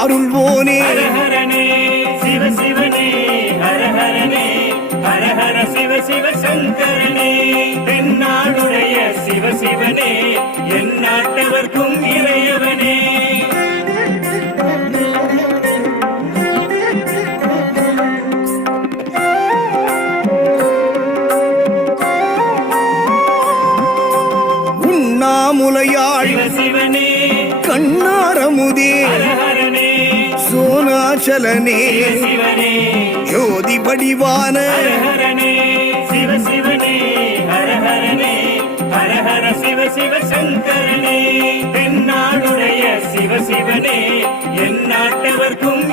அருள்வோனே ஹரஹரனே சிவ சிவனே ஹரஹரனே ஹரஹர சிவ சிவ சங்கரனே தென்னாடுடைய சிவ சிவனே என் நாட்டவர்க்கும் இறையவனே உண்ணாமுலையாள் சிவனே கண்ணாரமுதே ஹரஹரனே சோனாச்சலனே சிவனே ஜோதி வடிவான ஹரஹரனே சிவ சிவனே ஹரஹரனே ஹரஹர சிவ சிவ சங்கரனே தென்னாடுடைய சிவ சிவனே என் நாட்டவர்க்கும்